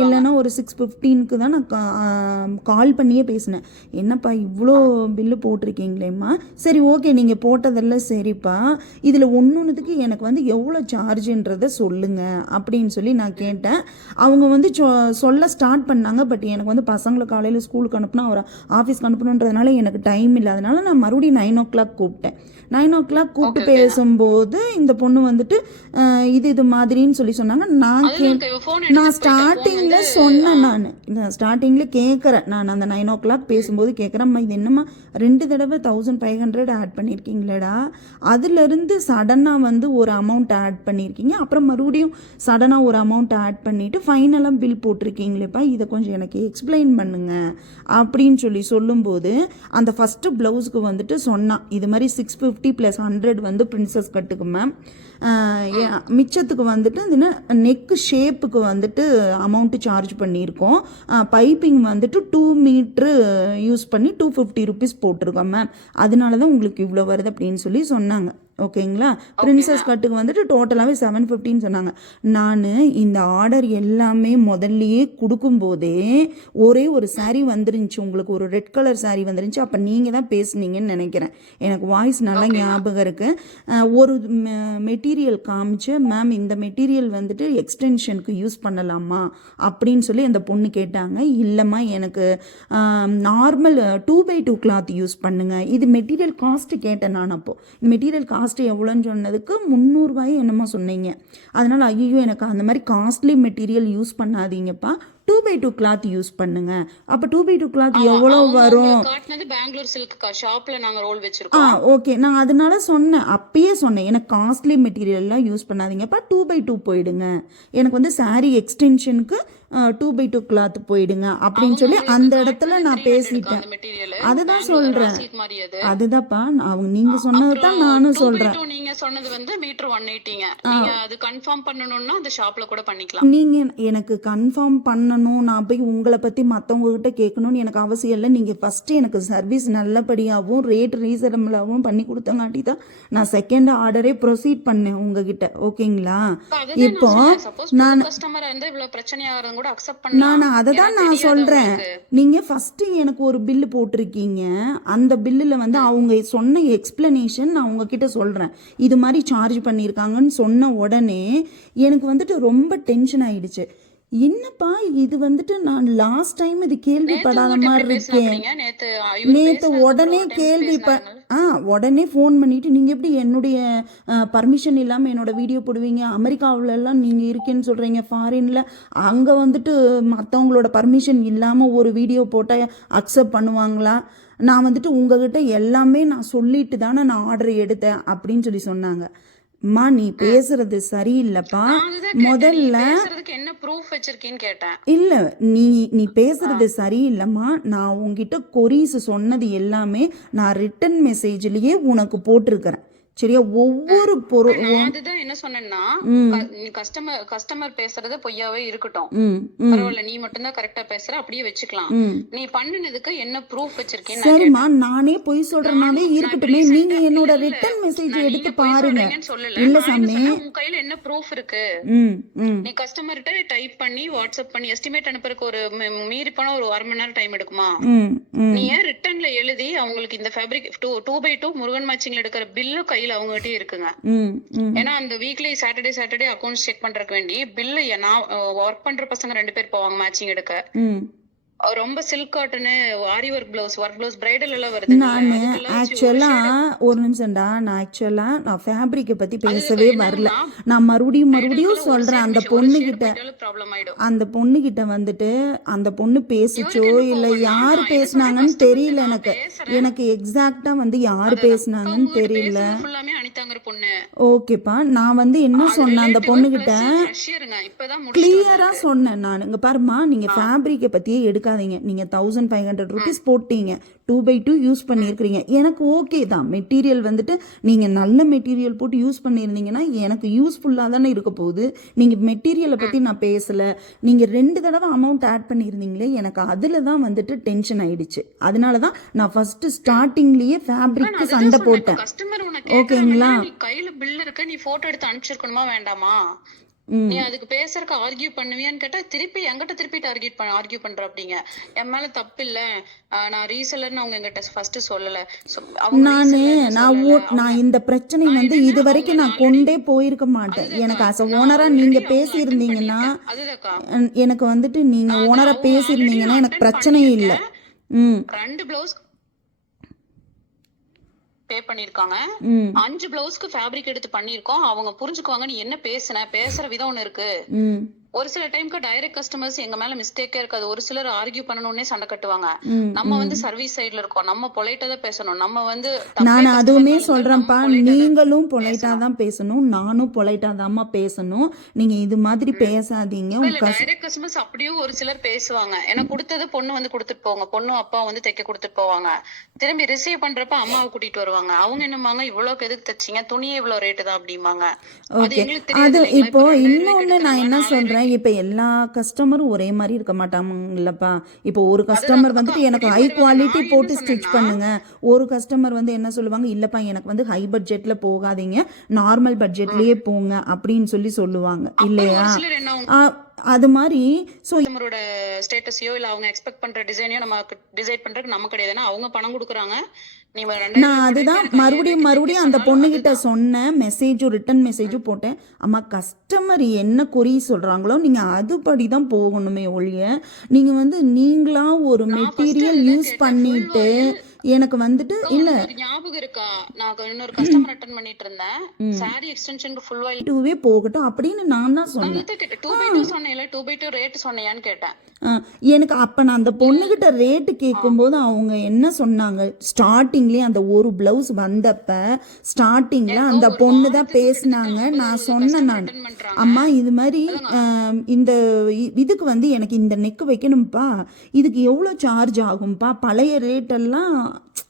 இல்லைன்னா ஒரு 6:15க்கு தான் நான் கால் பண்ணியே பேசினேன். என்னப்பா இவ்வளோ பில்லு போட்டிருக்கீங்களேம்மா, சரி ஓகே நீங்கள் போட்டதெல்லாம் சரிப்பா, இதில் ஒன்றுத்துக்கு எனக்கு வந்து எவ்வளோ சார்ஜுன்றதை சொல்லுங்க அப்படின்னு சொல்லி நான் கேட்டேன். அவங்க வந்து சொல்ல ஸ்டார்ட் பண்ணாங்க. பட் எனக்கு வந்து பசங்களை காலையில் ஸ்கூலுக்கு அனுப்பணும், அவரை ஆஃபீஸ்க்கு அனுப்பணுன்றதுனால எனக்கு டைம் இல்லை. அதனால நான் மறுபடியும் 9 o'clock கூப்பிட்டேன். 9 o'clock கூப்பிட்டு பேசும்போது இந்த பொண்ணு வந்துட்டு இது மாதிரின்னு சொல்லி சொன்னாங்க. நான் ஸ்டார்டிங்கில் சொன்னேன், நான் ஸ்டார்டிங்கில் கேட்குறேன், நான் அந்த 9 o'clock பேசும்போது கேட்குறேன், இது என்னம்மா 2 தடவை 1500 ஆட் பண்ணியிருக்கீங்களேடா, அதுலேருந்து சடனாக வந்து ஒரு அமௌண்ட் ஆட் பண்ணியிருக்கீங்க, அப்புறம் மறுபடியும் சடனாக ஒரு அமௌண்ட் ஆட் பண்ணிவிட்டு ஃபைனலாக பில் போட்டிருக்கீங்களேப்பா, இதை கொஞ்சம் எனக்கு எக்ஸ்பிளைன் பண்ணுங்க அப்படின்னு சொல்லும்போது அந்த ஃபஸ்ட்டு ப்ளவுஸுக்கு வந்துட்டு சொன்னான், இது மாதிரி 650 + 100 வந்து பிரின்சஸ் கட்டுக்கு மேம், மிச்சத்துக்கு வந்துட்டு நெக்கு ஷேப்புக்கு வந்துட்டு அமௌண்ட்டு சார்ஜ் பண்ணியிருக்கோம், பைப்பிங் வந்துட்டு 2 மீட்ரு யூஸ் பண்ணி 250 rupees போட்டிருக்கோம் மேம், அதனால தான் உங்களுக்கு இவ்வளோ வருது அப்படின்னு சொன்னாங்க, ஓகேங்களா? பிரின்சஸ் கட்டுக்கு வந்துட்டு டோட்டலாகவே 750 சொன்னாங்க. நான் இந்த ஆர்டர் எல்லாமே முதல்லையே கொடுக்கும்போதே ஒரே ஒரு சாரீ வந்துருந்துச்சு, உங்களுக்கு ஒரு ரெட் கலர் சாரீ வந்துருந்துச்சு, அப்போ நீங்கள் தான் பேசுனீங்கன்னு நினைக்கிறேன், எனக்கு வாய்ஸ் நல்லா ஞாபகம் இருக்குது. ஒரு மெட்டீரியல் காமிச்சு, மேம் இந்த மெட்டீரியல் வந்துட்டு எக்ஸ்டென்ஷனுக்கு யூஸ் பண்ணலாமா அப்படின்னு சொல்லி அந்த பொண்ணு கேட்டாங்க. இல்லைம்மா எனக்கு நார்மல் 2x2 கிளாத் யூஸ் பண்ணுங்க, இது மெட்டீரியல் காஸ்ட்டு கேட்டேன் நான். அப்போது இந்த மெட்டீரியல் காஸ்ட்டு எவ்வளோன்னு சொன்னதுக்கு 300 ரூபாய் என்னமோ சொன்னீங்க. அதனால் ஐயோ எனக்கு அந்த மாதிரி காஸ்ட்லி மெட்டீரியல் யூஸ் பண்ணாதீங்கப்பா, 2x2 கிளாத் யூஸ் பண்ணுங்க. அப்போ 2x2 கிளாத் எவ்வளோ வரும்? பெங்களூர் சில்க் ஷாப்ல நாங்க ரோல் வச்சிருக்கோம். ஓகே, நான் அதனால சொன்னேன், அப்பயே சொன்னேன், எனக்கு காஸ்ட்லி மெட்டீரியல்லாம் யூஸ் பண்ணாதீங்கப்பா, 2x2 போயிடுங்க, எனக்கு வந்து சாரீ எக்ஸ்டென்ஷனுக்கு 2x2 கிளாத் போயிடுங்க அப்படின்னு சொல்லி அந்த இடத்துல நான் பேசிட்டேன். அதுதான் சொல்றேன், அதுதான்ப்பா அவங்க நீங்க சொன்னது தான் நானும் சொல்றேன். நீங்க சொன்னது வந்து மீட்டர் 180ங்க. நீங்க அது கன்ஃபார்ம் பண்ணனும்னா அந்த ஷாப்ல கூட பண்ணிக்கலாம். நீங்க எனக்கு கன்ஃபார்ம் பண்ணணும் பண்ணணும், நான் போய் உங்களை பற்றி மற்றவங்ககிட்ட கேட்கணும்னு எனக்கு அவசியம் இல்லை. நீங்கள் ஃபஸ்ட்டு எனக்கு சர்வீஸ் நல்லபடியாகவும் ரேட் ரீசனபிளாகவும் பண்ணி கொடுத்தங்காட்டி தான் நான் செகண்ட் ஆர்டரே ப்ரொசீட் பண்ணேன் உங்ககிட்ட. ஓகேங்களா? இப்போ நான் அதை தான் நான் சொல்கிறேன். நீங்கள் ஃபஸ்ட்டு எனக்கு ஒரு பில்லு போட்டிருக்கீங்க. அந்த பில்லில் வந்து அவங்க சொன்ன எக்ஸ்பிளனேஷன் நான் உங்ககிட்ட சொல்கிறேன். இது மாதிரி சார்ஜ் பண்ணியிருக்காங்கன்னு சொன்ன உடனே எனக்கு வந்துட்டு ரொம்ப டென்ஷன் ஆயிடுச்சு. என்னப்பா இது வந்துட்டு நான் லாஸ்ட் டைம் இது கேள்விப்படாத மாதிரி இருக்கேன். நேற்று உடனே உடனே ஃபோன் பண்ணிட்டு நீங்கள் எப்படி என்னுடைய பர்மிஷன் இல்லாமல் என்னோட வீடியோ போடுவீங்க, அமெரிக்காவிலலாம் நீங்கள் இருக்கேன்னு சொல்கிறீங்க, ஃபாரினில் அங்கே வந்துட்டு மற்றவங்களோட பர்மிஷன் இல்லாமல் ஒரு வீடியோ போட்டால் அக்செப்ட் பண்ணுவாங்களா? நான் வந்துட்டு உங்ககிட்ட எல்லாமே நான் சொல்லிட்டு தானே நான் ஆர்டர் எடுத்தேன் அப்படின்னு சொல்லி சொன்னாங்க. அம்மா நீ பேசுறது சரியில்லைப்பா. முதல்ல என்ன ப்ரூஃப் வச்சிருக்கீன்னு கேட்டேன். இல்ல நீ பேசுறது சரியில்லைம்மா. நான் உங்ககிட்ட கொரீஸ் சொன்னது எல்லாமே நான் ரிட்டன் மெசேஜ்லயே உனக்கு போட்டிருக்கிறேன். சரியா? ஒவ்வொரு பொருள் அதுதான் என்ன சொன்னேன்னா, நீ கஸ்டமர் பேசுறது பொய்யாவே இருக்கட்டும், பரவாயில்ல, நீ மட்டும் தான் கரெக்டா பேசுற, அப்படியே வச்சுக்கலாம். நீ பண்ணினதுக்கு என்ன ப்ரூஃப் வச்சிருக்கீங்க? சரிம்மா, நானே பொய் சொல்றேனாவே இருக்கட்டுமே, நீங்க என்னோட ரிட்டன் மெசேஜ் எடுத்து பாருங்க. இல்ல சாமி, உன் கையில என்ன ப்ரூஃப் இருக்கு? நீ கஸ்டமர்கிட்ட டைப் பண்ணி வாட்ஸ்அப் பண்ணி எஸ்டிமேட் அனுப்புறதுக்கு ஒரு மீறி போனா ஒரு 1/2 மணி நேரம் டைம் எடுக்குமா? நீ ஏன் ரிட்டன்ல எழுதி அவங்களுக்கு இந்த ஃபேப்ரிக் 2x2 முருகன் மேட்சிங்ல எடுக்கிற பில்லு கையில அவங்ககிட்ட இருக்குங்க. ஏன்னா அந்த வீக்லி சாட்டர்டே அக்கௌண்ட்ஸ் செக் பண்றதுக்கு வேண்டி பில்லு நான் ஒர்க் பண்ற பசங்க 2 பேர் போவாங்க மேட்சிங் எடுக்க. ரொம்ப சில்க் காட்டன் ஆரி ஒர்க் பிளவுஸ் பிரைடல் எல்லாம் வருது. நான் ஆக்சுவலா ஒரு நிமிஷம்டா, நான் ஃபேப்ரிக்கை பத்தி பேசவே வரல. நான் மறுபடியும் சொல்றேன். அந்த பொண்ணு கிட்ட வந்துட்டு அந்த பொண்ணு பேசிச்சோ இல்ல யாரு பேசினாங்கன்னு தெரியல. எனக்கு எக்ஸாக்டா வந்து யாரு பேசினாங்கன்னு தெரியல. ஓகேப்பா, நான் வந்து என்ன சொன்னேன் அந்த பொண்ணு கிட்ட கிளியரா சொன்னேன். நான் இங்க பாருமா, நீங்க ஃபேப்ரிக்கை பத்தியே எடுக்காதீங்க. நீங்க 1500 rupees போட்டீங்க, 2x2 யூஸ் பண்ணியிருக்கிறீங்க. எனக்கு ஓகே தான். மெட்டீரியல் வந்துட்டு நீங்க நல்ல மெட்டீரியல் போட்டு யூஸ் பண்ணியிருந்தீங்கன்னா எனக்கு யூஸ்ஃபுல்லாக தானே இருக்க போகுது. நீங்க மெட்டீரியலை பத்தி நான் பேசல. நீங்க 2 தடவை அமௌண்ட் ஆட் பண்ணியிருந்தீங்களே, எனக்கு அதுல தான் வந்துட்டு டென்ஷன் ஆயிடுச்சு. அதனால தான் நான் ஃபர்ஸ்ட் ஸ்டார்டிங்லயே ஃபேப்ரிக்கு சண்டை போட்டேன். ஓகேங்களா? கையில பில் இருக்கு, நீ போட்டோ எடுத்து அனுப்பிச்சிருக்கணுமா வேண்டாமா? நீ அதுக்கு பேசுறதுக்கு ஆர்கியூ பண்ணுவியான்னு கேட்டா திருப்பி என்கிட்ட ஆர்கியூ பண்ற. அப்படிங்க என் மேல தப்பு இல்ல, நான் ரீசெல்லர்னு அவங்க என்கிட்ட ஃபர்ஸ்ட் சொல்லல. நான் இந்த பிரச்சனை வந்து இது வரைக்கும் நான் கொண்டே போயிருக்க மாட்டேன். எனக்கு அஸ் ஓனரா நீங்க பேசியிருந்தீங்கன்னா, எனக்கு வந்துட்டு நீங்க ஓனரா பேசியிருந்தீங்கன்னா எனக்கு பிரச்சனையே இல்லை. 2 பிளவுஸ் பே பண்ணிருக்காங்க, 5 பிளவுஸ்க்கு ஃபேப்ரிக் எடுத்து பண்ணிருக்கோம். அவங்க புரிஞ்சுக்குவாங்க நீ என்ன பேசுற விதம் ஒண்ணு இருக்கு. ஒரு சில டைம்க்கு டைரக்ட் கஸ்டமர்ஸ் எங்க மேல மிஸ்டேக்கே இருக்காது. ஒரு சிலர் ஆர்கியூ பண்ணணும்னே சண்டை கட்டுவாங்க. நம்ம வந்து சர்வீஸ் சைடுல இருக்கோம், நம்ம பொலைட்டா தான் பேசணும். நம்ம வந்து நான் அதுவுமே சொல்றேன்ப்பா, நீங்களும் பொலைட்டா தான் பேசணும், நானும் பொலைட்டா தான்மா பேசணும். நீங்க இது மாதிரி பேசாதீங்க. டைரக்ட் கஸ்டமர்ஸ் அப்படியும் ஒரு சிலர் பேசுவாங்க. எனக்கு கொடுத்தது பொண்ணு வந்து கொடுத்துட்டு போவாங்க, பொண்ணு அப்பா வந்து தைக்க கொடுத்துட்டு போவாங்க. திரும்பி ரிசீவ் பண்றப்ப அம்மாவை கூட்டிட்டு வருவாங்க. அவங்க என்னமாங்க இவ்வளவுக்கு எதுக்கு தைச்சிங்க, துணியே இவ்வளவு ரேட்டு தான் அப்படிம்பாங்க. அது இப்போ இன்னொன்னு நான் என்ன சொல்றேன், இப்போ எல்லா கஸ்டமரும் ஒரே மாதிரி இருக்க மாட்டாங்கல்லப்பா. இப்போ ஒரு கஸ்டமர் வந்துட்டு எனக்கு ஹை குவாலிட்டி போட்டு ஸ்டிச் பண்ணுங்க, ஒரு கஸ்டமர் வந்து என்ன சொல்லுவாங்க, இல்லப்பா எனக்கு வந்து ஹை பட்ஜெட்ல போகாதீங்க, நார்மல் பட்ஜெட்லயே போங்க அப்படின்னு சொல்லுவாங்க இல்லையா? அது மாதிரி நம்மளோட ஸ்டேட்டஸையோ இல்ல அவங்க எக்ஸ்பெக்ட் பண்ற டிசைனையோ நமக்கு டிசைட் பண்றதுக்கு நம்ம கிடையாது. அவங்க பணம் கொடுக்குறாங்க. நான் அதுதான் மறுபடியும் அந்த பொண்ணுகிட்ட சொன்னேன், மெசேஜும் ரிட்டன் மெசேஜும் போட்டேன். அம்மா கஸ்டமர் என்ன கொரி சொல்றாங்களோ நீங்க அதுபடி தான் போகணுமே ஒழிய, நீங்க வந்து நீங்களா ஒரு மெட்டீரியல் யூஸ் பண்ணிட்டு எனக்கு வந்துட்டு இல்ல ஞாபகம் இருக்கா, நான் இன்னொரு கஸ்டமர் அட்டெண்ட் பண்ணிட்டு இருந்தேன், சாரி எக்ஸ்டென்ஷனுக்கு ஃபுல் வாயில் 2வே போகட்டும் அப்படின்னு நான் தான் சொன்னேன். 2x2 சொன்னேன்ல, 2x2 ரேட் சொன்னையான்னு கேட்டேன். எனக்கு அப்ப நான் அந்த பொண்ணுகிட்ட ரேட்டு கேட்கும்போது அவங்க என்ன சொன்னாங்க, ஸ்டார்டிங்லயே அந்த ஒரு பிளவுஸ் வந்தப்ப ஸ்டார்டிங்ல அந்த பொண்ணு தான் பேசினாங்க. நான் சொன்னேன், நான் அம்மா இது மாதிரி இந்த இதுக்கு வந்து எனக்கு இந்த நெக் வைக்கணும்ப்பா, இதுக்கு எவ்வளோ சார்ஜ் ஆகும்ப்பா, பழைய ரேட்டெல்லாம்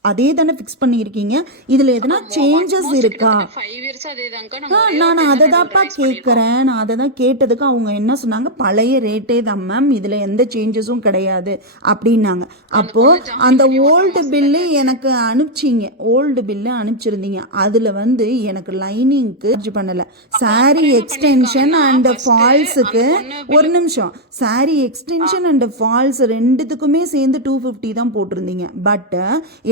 அதே தானே ஃபிக்ஸ் பண்ணியிருக்கீங்க, இதில் எதனா சேஞ்சஸ் இருக்கா? 5 இயர்ஸ் அதேதான்க்கா. நான் அதை தான்ப்பா கேட்குறேன். நான் அதை தான் கேட்டதுக்கு அவங்க என்ன சொன்னாங்க, பழைய ரேட்டே தான் மேம், இதில் எந்த சேஞ்சஸும் கிடையாது அப்படின்னாங்க. அப்போது அந்த ஓல்டு பில்லு எனக்கு ஓல்டு பில்லு அனுப்பிச்சிருந்தீங்க. அதில் வந்து எனக்கு லைனிங்க்கு சார்ஜ் பண்ணலை, சாரீ எக்ஸ்டென்ஷன் அண்ட் ஃபால்ஸுக்கு. ஒரு நிமிஷம், சாரீ எக்ஸ்டென்ஷன் அண்ட் ஃபால்ஸ் ரெண்டுத்துக்குமே சேர்ந்து 250 தான் போட்டிருந்தீங்க. பட்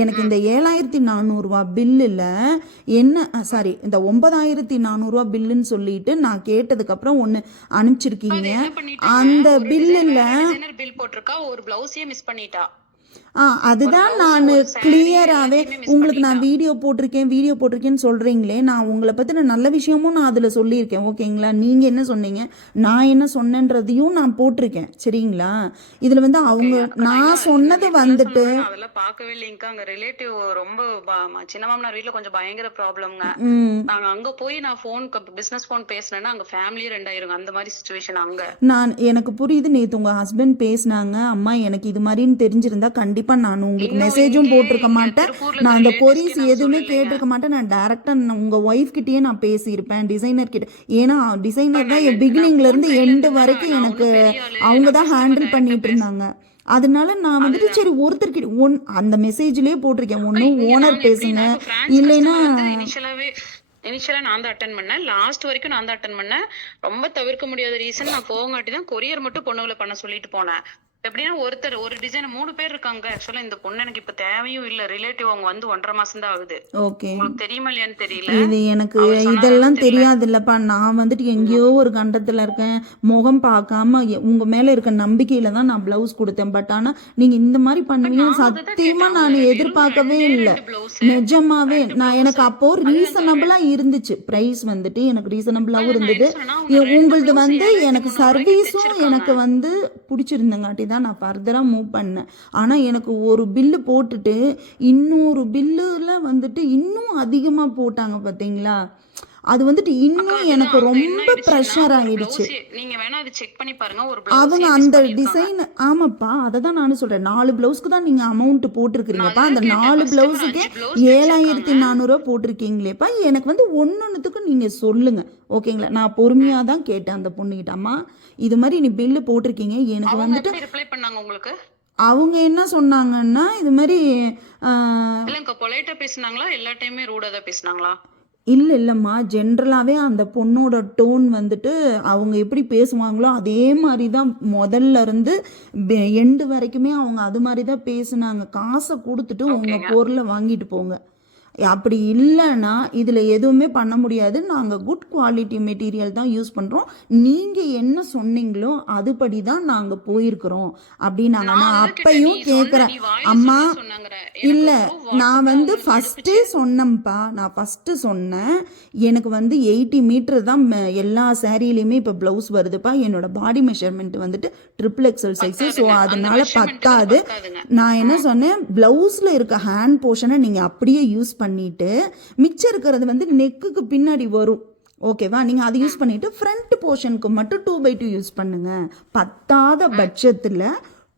எனக்கு இந்த 7400 பில்லில் என்ன சாரி இந்த 9400 பில்லுன்னு சொல்லிட்டு நான் கேட்டதுக்கப்புறம் ஒன்று அனுப்பிச்சிருக்கீங்க. அந்த பில்லில் பில் போட்டிருக்கா, ஒரு பிளவுஸையே மிஸ் பண்ணிட்டா. அதுதான் நான் கிளியராகவே உங்களுக்கு நான் வீடியோ போட்டிருக்கேன்னு சொல்கிறீங்களே, நான் உங்களை பற்றின நல்ல விஷயமும் நான் அதில் சொல்லியிருக்கேன். ஓகேங்களா? நீங்கள் என்ன சொன்னீங்க, நான் என்ன சொன்னேன்றதையும் நான் போட்டிருக்கேன். சரிங்களா? இதில் வந்து அவங்க நான் சொன்னது வந்துட்டு அதெல்லாம் பார்க்கவே இல்லைங்கக்கா. அங்க ரிலேட்டிவ் ரொம்ப சின்ன மாமனார் வீட்ல கொஞ்சம் பயங்கர ப்ராப்ளம்ங்க. நாங்க அங்க போய் நான் பிசினஸ் போன் பேசினேன்னா அங்க ஃபேமிலி 2 ஆயிருங்க. அந்த மாதிரி சிச்சுவேஷன் அங்க. எனக்கு புரியுது, நேற்று உங்கள் ஹஸ்பண்ட் பேசினாங்க, அம்மா எனக்கு இது மாதிரின்னு தெரிஞ்சிருந்தா கண்டிப்பாக நான் உங்களுக்கு மெசேஜும் போட்டிருக்க மாட்டேன், நான் அந்த கொரிஸ் எதுவுமே கேட்டிருக்க மாட்டேன், நான் டைரக்டாக உங்கள் ஒய்ஃப் கிட்டேயே நான் பேசியிருப்பேன், டிசைனர் கிட்ட. ஏன்னா டிசைனர் தான் பிகினிங்ல இருந்து எண்டு வரைக்கும் எனக்கு அவங்க தான் ஹேண்டில் பண்ணிட்டு இருந்தாங்க. அதனால நான் வந்துட்டு சரி ஒருத்தர்கிட்ட அந்த மெசேஜ்லயே போட்டிருக்கேன், ஒன்னும் ஓனர் பேசுங்க இல்லைன்னா. இனிஷியலா நான் தான் அட்டன் பண்ணேன், லாஸ்ட் வரைக்கும் நான் தான் அட்டன் பண்ணேன். ரொம்ப தவிர்க்க முடியாத ரீசன் நான் போகாட்டி தான் கொரியர் மட்டும் பொண்ணுகளை பண்ண சொல்லிட்டு போனேன். எப்படின்னா ஒரு டிசைன் 3 பேர் இருக்காங்க. ஆக்சுவலா இந்த பொண்ணு எனக்கு இப்ப தேவையும் இல்ல, ரிலேட்டிவ். அவங்க வந்து 1.5 மாசம் தான் ஆகுது. ஓகே, உங்களுக்கு தெரியுமா இல்லையான்னு தெரியல. இது எனக்கு இதெல்லாம் தெரியாது இல்லப்பா. நான் வந்துட்டு எங்கேயோ ஒரு கண்டத்துல இருக்கேன், முகம் பார்க்காம உங்க மேல இருக்க நம்பிக்கையில தான் நான் பிளவுஸ் கொடுத்தேன். பட் ஆனா நீங்க இந்த மாதிரி பண்ணுவீங்க சத்தியமா நான் எதிர்பார்க்கவே இல்லை. நிஜமாவே நான் எனக்கு அப்போ ரீசனபிளா இருந்துச்சு, பிரைஸ் வந்துட்டு எனக்கு ரீசனபிளாவும் இருந்தது. உங்களது வந்து எனக்கு சர்வீஸும் எனக்கு வந்து பிடிச்சிருந்தங்காட்டி தான் நான் ஃபர்தராக மூவ் பண்ணேன். ஆனால் எனக்கு ஒரு பில்லு போட்டுட்டு இன்னொரு பில்லுல வந்துட்டு இன்னும் அதிகமாக போட்டாங்க பார்த்தீங்களா, அது வந்துட்டு இன்னும் எனக்கு ரொம்ப ப்ரெஷர் ஆயிடுச்சு. நீங்க வேணா அது செக் பண்ணி பாருங்க. ஒரு அவங்க அந்த டிசைன், ஆமாப்பா அதை தான் நானும் சொல்றேன், 4 பிளவுஸ்க்கு தான் நீங்க அமௌண்ட் போட்டிருக்கிறீங்கப்பா. அந்த 4 பிளவுஸுக்கே 7400 போட்டிருக்கீங்களேப்பா. எனக்கு வந்து ஒன்னொன்னுத்துக்கும் நீங்க சொல்லுங்க, ஓகேங்களா? நான் பொறுமையா தான் கேட்டேன் அந்த பொண்ணுகிட்ட, அம்மா இது மாதிரி நீ பில்லு போட்டிருக்கீங்க, எனக்கு வந்துட்டு ரிப்ளை பண்ணாங்க உங்களுக்கு. அவங்க என்ன சொன்னாங்கன்னா இது மாதிரி இல்லங்க பொலைட்டா பேசுனாங்களா, எல்லா டைமே ரூடா தான் பேசுனாங்களா? இல்லைம்மா, ஜென்ரலாகவே அந்த பொண்ணோட டோன் வந்துட்டு அவங்க எப்படி பேசுவாங்களோ அதே மாதிரி தான் முதல்ல இருந்து எண்டு வரைக்குமே அவங்க அது மாதிரி தான் பேசுனாங்க. காசை கொடுத்துட்டு உங்கள் பொருளை வாங்கிட்டு போங்க, அப்படி இல்லைன்னா இதில் எதுவுமே பண்ண முடியாது, நாங்கள் குட் குவாலிட்டி மெட்டீரியல் தான் யூஸ் பண்ணுறோம், நீங்கள் என்ன சொன்னீங்களோ அதுபடி தான் நாங்கள் போயிருக்கிறோம் அப்படின்னாங்க. நான் அப்பையும் கேட்குறேன், அம்மா இல்லை நான் வந்து ஃபஸ்ட்டே சொன்னேன்ப்பா, நான் ஃபஸ்ட்டு சொன்னேன் எனக்கு வந்து 80 மீட்டர் தான் எல்லா சாரிலையுமே இப்போ ப்ளவுஸ் வருதுப்பா, என்னோட பாடி மெஷர்மெண்ட் வந்துட்டு XXL சைஸு, ஸோ அதனால பத்தாது. நான் என்ன சொன்னேன், ப்ளவுஸில் இருக்க ஹேண்ட் போர்ஷனை நீங்கள் அப்படியே யூஸ் பண்ணிட்டு மிச்சம் இருக்கிறது வந்து நெக்குக்கு பின்னாடி வரும், ஓகேவா? நீங்கள் அதை யூஸ் பண்ணிட்டு ஃப்ரண்ட் போர்ஷனுக்கு மட்டும் 2x2 யூஸ் பண்ணுங்க, பத்தாத பட்சத்தில்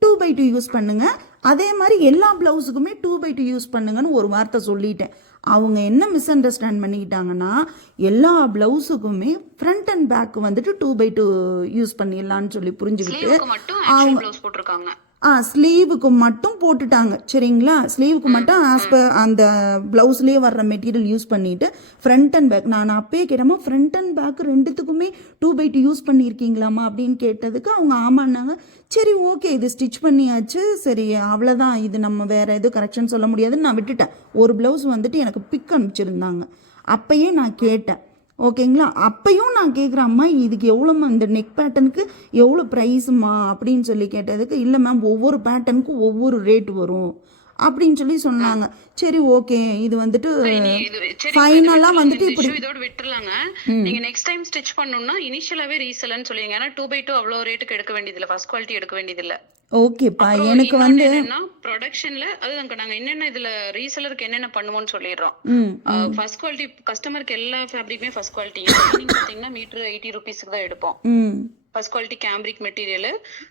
2x2 யூஸ் பண்ணுங்க. அதே மாதிரி எல்லா பிளவுஸுக்குமே 2x2 யூஸ் பண்ணுங்கன்னு ஒரு வார்த்தை சொல்லிட்டேன். அவங்க என்ன மிஸ் அண்டர்ஸ்டாண்ட் பண்ணிக்கிட்டாங்கன்னா எல்லா பிளவுஸுக்குமே ஃப்ரண்ட் அண்ட் பேக் வந்துட்டு 2x2 யூஸ் பண்ணிடலான்னு சொல்லி புரிஞ்சுக்கிட்டு அவங்க ஸ்லீவுக்கு மட்டும் போட்டுட்டாங்க. சரிங்களா? ஸ்லீவுக்கு மட்டும் அந்த ப்ளவுஸ்லேயே வர்ற மெட்டீரியல் யூஸ் பண்ணிவிட்டு ஃப்ரண்ட் அண்ட் பேக், நான் அப்பயே கேட்டோமா ஃப்ரண்ட் அண்ட் பேக் ரெண்டுத்துக்குமே 2x2 யூஸ் பண்ணியிருக்கீங்களாமா அப்படின்னு கேட்டதுக்கு அவங்க ஆமான்னாங்க. சரி ஓகே, இது ஸ்டிச் பண்ணியாச்சு, சரி அவ்வளோதான், இது நம்ம வேறு எதுவும் கரெக்ஷன் சொல்ல முடியாதுன்னு நான் விட்டுட்டேன். ஒரு ப்ளவுஸ் வந்துட்டு எனக்கு பிக் அனுப்பிச்சிருந்தாங்க, அப்பயே நான் கேட்டேன், ஓகேங்களா? அப்பையும் நான் கேட்குறேன், அம்மா இதுக்கு எவ்வளோம்மா, இந்த நெக் பேட்டர்னுக்கு எவ்வளோ ப்ரைஸுமா அப்படின்னு சொல்லி கேட்டதுக்கு, இல்லை மேம் ஒவ்வொரு பேட்டர்னுக்கும் ஒவ்வொரு ரேட் வரும் அப்படின்னு சொல்லி சொன்னாங்க. சரி ஓகே, இது வந்துட்டு ஃபைனலா வந்துட்டு இப்படி இதோட விட்டுறலாங்க. நீங்க நெக்ஸ்ட் டைம் ஸ்டிச் பண்ணனும்னா இனிஷியலாவே ரீசெல்னு சொல்லுவீங்க. ஏன்னா 2x2 அவ்வளவு ரேட்டுக்கு எடுக்க வேண்டியது இல்ல, ஃபர்ஸ்ட் குவாலிட்டி எடுக்க வேண்டியது இல்ல. ஓகேப்பா, எனக்கு வந்து ப்ரொடக்ஷன்ல அதுதாங்க நாங்க என்னென்ன இதுல ரீசெலருக்கு என்னென்ன பண்ணுவோம்னு சொல்லிடுறோம். ஃபர்ஸ்ட் குவாலிட்டி கஸ்டமருக்கு எல்லா ஃபேப்ரிக்குமே ஃபர்ஸ்ட் குவாலிட்டி. பாத்தீங்கன்னா மீட்டர் 80 ரூபீஸ்க்கு தான் எடுப்போம். First quality cambric material.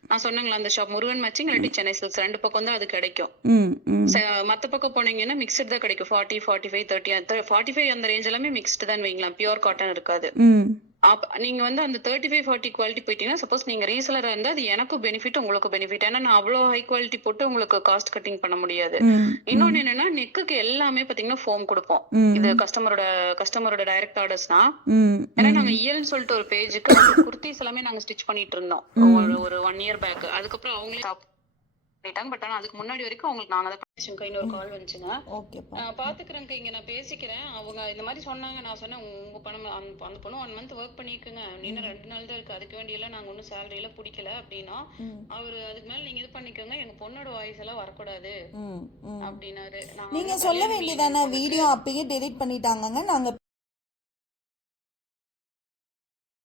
நான் சொன்னேங்களா அந்த ஷாப் முருகன் மேட்சிங் இல்லாட்டி சென்னை சில்க்ஸ் 2 பக்கம் தான் அது கிடைக்கும். ம் ம் மத்த பக்கம் போனீங்கன்னா மிக்ஸ்டு தான் கிடைக்கும். 40, 45, 30, 45 அந்த ரேஞ்ச் எல்லாமே மிக்ஸ்டு தான் வைங்களேன். பியூர் காட்டன் இருக்காது. ம் நீங்க வந்து அந்த 35, 40 குவாலிட்டி போயிட்டீங்கன்னா, சப்போஸ் நீங்க ரீசெலரா இருந்தா அது எனக்கும் பெனிஃபிட், உங்களுக்கும் பெனிஃபிட். ஏன்னா நான் அவ்வளோ ஹை குவாலிட்டி போட்டு உங்களுக்கு காஸ்ட் கட்டிங் பண்ண முடியாது. ம் இன்னொன்னு என்னன்னா, நெக்குக்கு எல்லாமே பாத்தீங்கன்னா ஃபோம் கொடுப்போம். ம் இது கஸ்டமரோட டைரக்ட் ஆர்டர்ஸ்னா, ம் ஏன்னா நாங்க இயல்னு சொல்லிட்டு ஒரு பேஜுக்கு குர்த்திஸ் எல்லாமே நாங்க ஸ்டிச் பண்ணிட்டு இருந்தோம் ஒரு 1 இயர் பேக். அதுக்கப்புறம் அவங்களே ஸ்டாப் பண்ணிட்டாங்க. பட் ஆனா அதுக்கு முன்னாடி வரைக்கும் அவங்களுக்கு நாங்க தான் பேசுங்க. இன்னொரு கால் வந்துச்சுங்க. ஓகேப்பா பாத்துக்கிறேங்க, இங்க நான் பேசிக்கிறேன். அவங்க இந்த மாதிரி சொன்னாங்க. நான் சொன்னேன் உங்க பணம் அந்த பொண்ணு 1 மந்த் ஒர்க் பண்ணிருக்குங்க, இன்னும் 2 நாள் தான் இருக்கு, அதுக்கு வேண்டிய எல்லாம் நாங்க ஒன்னும் சேலரி எல்லாம் பிடிக்கல அப்படின்னா அவரு அதுக்கு மேல நீங்க இது பண்ணிக்கோங்க, எங்க பொண்ணோட வாய்ஸ் எல்லாம் வரக்கூடாது அப்படின்னாரு. நீங்க சொல்ல வேண்டியதானே, வீடியோ அப்பயே டெலிட் பண்ணிட்டாங்கங்க, நாங்க